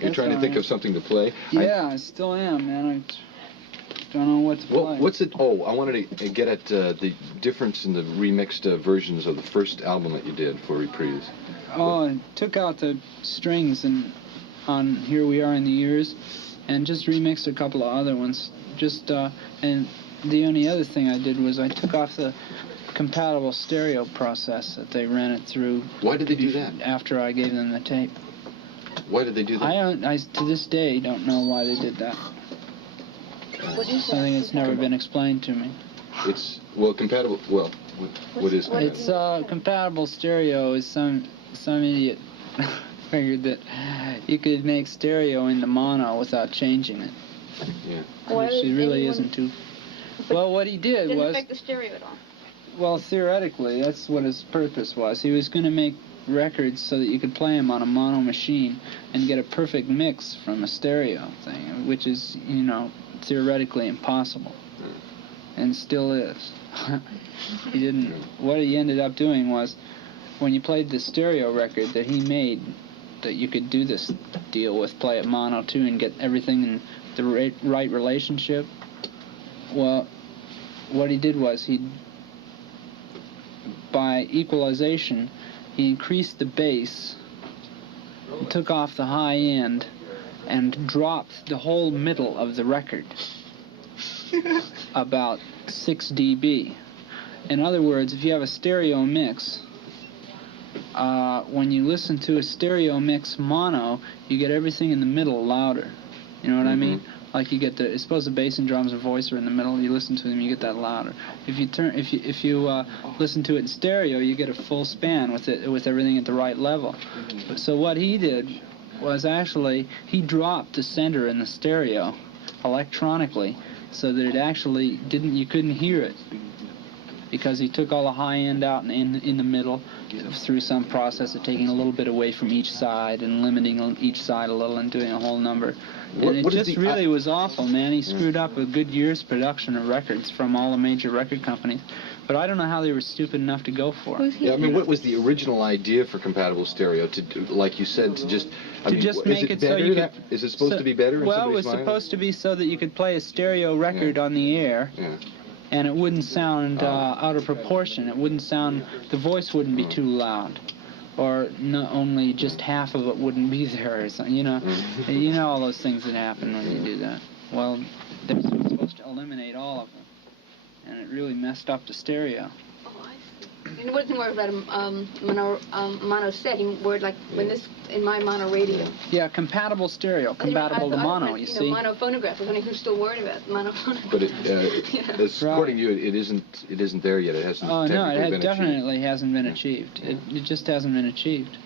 You're trying to think of something to play? Yeah, I still am, man. I don't know what to play. What's it? Oh, I wanted to get at the difference in the remixed versions of the first album that you did for Reprise. Oh, I took out the strings on Here We Are in the Years, and just remixed a couple of other ones. And the only other thing I did was I took off the compatible stereo process that they ran it through. Why did they do that? After I gave them the tape. Why did they do that? I to this day don't know why they did that. Something that's never been explained to me. It's compatible. Well, what is that? It's compatible stereo is some idiot figured that you could make stereo into mono without changing it. Yeah. Which it really isn't too. Well, what he did didn't was. Affect the stereo at all. Well, theoretically, that's what his purpose was. He was going to make records so that you could play them on a mono machine and get a perfect mix from a stereo thing, which is, theoretically impossible, and still is. He didn't. What he ended up doing was, when you played the stereo record that he made, that you could do this deal with, play it mono too, and get everything in the right relationship. Well, what he did was by equalization, he increased the bass, took off the high end, and dropped the whole middle of the record about 6 dB. In other words, if you have a stereo mix, when you listen to a stereo mix mono, you get everything in the middle louder. You know what I mean? Like you get suppose the bass and drums and voice are in the middle. You listen to them, you get that louder. If you listen to it in stereo, you get a full span with everything at the right level. So what he did was actually he dropped the center in the stereo electronically, so that it actually you couldn't hear it, because he took all the high end out in the middle through some process of taking a little bit away from each side and limiting each side a little and doing a whole number. And it just really was awful, man. He screwed up a good year's production of records from all the major record companies. But I don't know how they were stupid enough to go for it. Yeah, I mean, what was the original idea for compatible stereo? To do, like you said, to just make it so you could. Is it supposed to be better? Well, it was supposed to be so that you could play a stereo record on the air. Yeah. And it wouldn't sound out of proportion. It wouldn't sound, the voice wouldn't be too loud, or only just half of it wouldn't be there, or something. You know all those things that happen when you do that. Well, they're supposed to eliminate all of them, and it really messed up the stereo. Oh, I see. And it wasn't more about a mono setting, where like when this in my mono radio. Yeah, compatible stereo, compatible to mono. You see. Mono phonograph. I was wondering who's still worried about mono phonograph. But according to you, it isn't there yet. It hasn't. Oh no, it been definitely achieved. hasn't been achieved. It just hasn't been achieved.